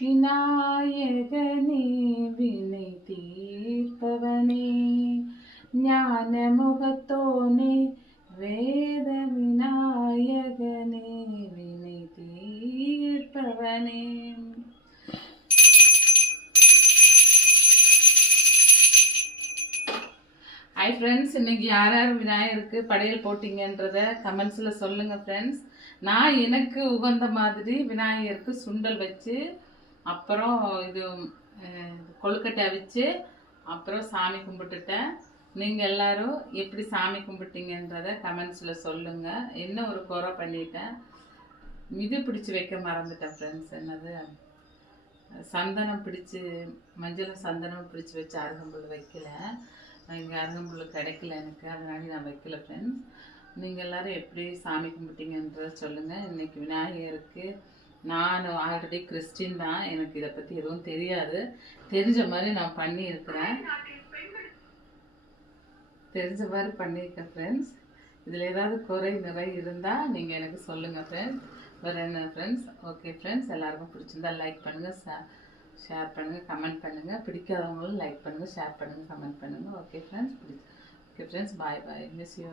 விநாயகனே வினை தீர்ப்பவனே ஞான முகத்தோனே வேத விநாயகனே வினை தீர்ப்பவனே. ஹாய் ஃப்ரெண்ட்ஸ், இன்னைக்கு யார் யார் விநாயகருக்கு படையல் போட்டிங்கன்றத கமெண்ட்ஸில் சொல்லுங்கள் ஃப்ரெண்ட்ஸ். நான் எனக்கு உகந்த மாதிரி விநாயகருக்கு சுண்டல் வச்சு, அப்புறம் இது கொழுக்கட்டை வச்சு, அப்புறம் சாமி கும்பிட்டுட்டேன். நீங்கள் எல்லாரும் எப்படி சாமி கும்பிட்டீங்கன்றத கமெண்ட்ஸில் சொல்லுங்கள். என்ன ஒரு குறை பண்ணிட்டேன், இது பிடிச்சி வைக்க மறந்துட்டேன் ஃப்ரெண்ட்ஸ். என்னது சந்தனம் பிடிச்சி, மஞ்சள் சந்தனம் பிடிச்சி வச்சு அருகம்புல் வைக்கல. இங்கே அருகம்புல் கிடைக்கல எனக்கு, அதனால நான் வைக்கல ஃப்ரெண்ட்ஸ். நீங்கள் எல்லோரும் எப்படி சாமி கும்பிட்டீங்கன்றத சொல்லுங்கள். இன்றைக்கி விநாயகருக்கு நான் ஆல்ரெடி கிறிஸ்டின் தான், எனக்கு இதை பற்றி எதுவும் தெரியாது. தெரிஞ்ச மாதிரி நான் பண்ணியிருக்கிறேன், ஃப்ரெண்ட்ஸ். இதில் ஏதாவது குறை நிறை இருந்தால் நீங்கள் எனக்கு சொல்லுங்கள் ஃப்ரெண்ட்ஸ். வேறு என்ன ஃப்ரெண்ட்ஸ்? ஓகே ஃப்ரெண்ட்ஸ், எல்லாருக்கும் பிடிச்சிருந்தா லைக் பண்ணுங்கள், ஷேர் பண்ணுங்கள், கமெண்ட் பண்ணுங்கள். பிடிக்காதவங்களும் லைக் பண்ணுங்கள், ஷேர் பண்ணுங்கள், கமெண்ட் பண்ணுங்கள். Okay friends, bye bye, miss you.